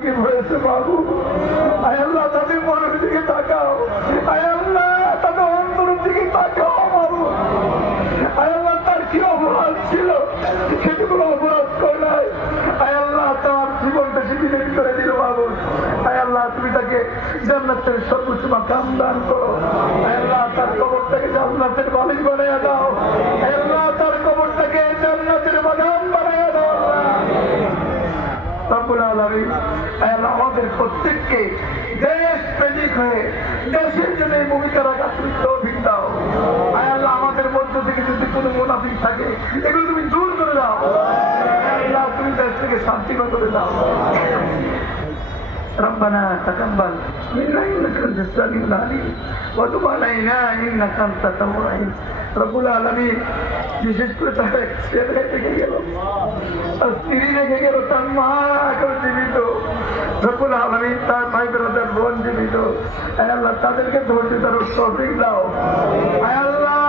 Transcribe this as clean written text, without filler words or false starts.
রঙিন হয়েছে বাবু। আয় আল্লাহ তাদের মনের দিকে তাকাও, আয় আল্লাহ তাদের অন্তরের দিকে তাকাও বাবু। আয় আল্লাহ তার কি অপরাধ ছিল, সেটি কোনো অপরাধ করে নাই। আয় আল্লাহ তার জীবনটা সে বিলীন করে দিল বাবু। আয় আল্লাহ তুমি তাকে জান্নাতের সর্বোচ্চ মাকাম দান করো। আয় আল্লাহ তার কবরটাকে জান্নাতের মালিক বানাইয়া দাও। আয় আল্লাহ তার কবরটাকে জান্নাতের বাগান বানাইয়া দাও। রব্বুল আলামিন আয় আল্লাহ আমাদের প্রত্যেককে দেশ প্রেমিক হয়ে দেশের জন্য এই ভূমিকা রাখার তৌফিক দাও। আয় আল্লাহ আমাদের মধ্য থেকে যদি কোনো মুনাফিক থাকে এগুলো তুমি দূর করে দাও। আয় আল্লাহ তুমি দেশ থেকে শান্তি করে দাও। ربنا تقبل منا انك انت السميع العليم وتب علينا انك انت التواب الرحيم রব্বুল আলামিন বিশেষ করে তার ছেলে রেখে গেল, স্ত্রী রেখে গেল, তার মা এখন জীবিত। রব্বুল আলামিন তার ভাই ব্রাদার বোন জীবিত। আয় আল্লাহ তাদেরকে ধৈর্য ধরো, তৌফিক দাও। আয় আল্লাহ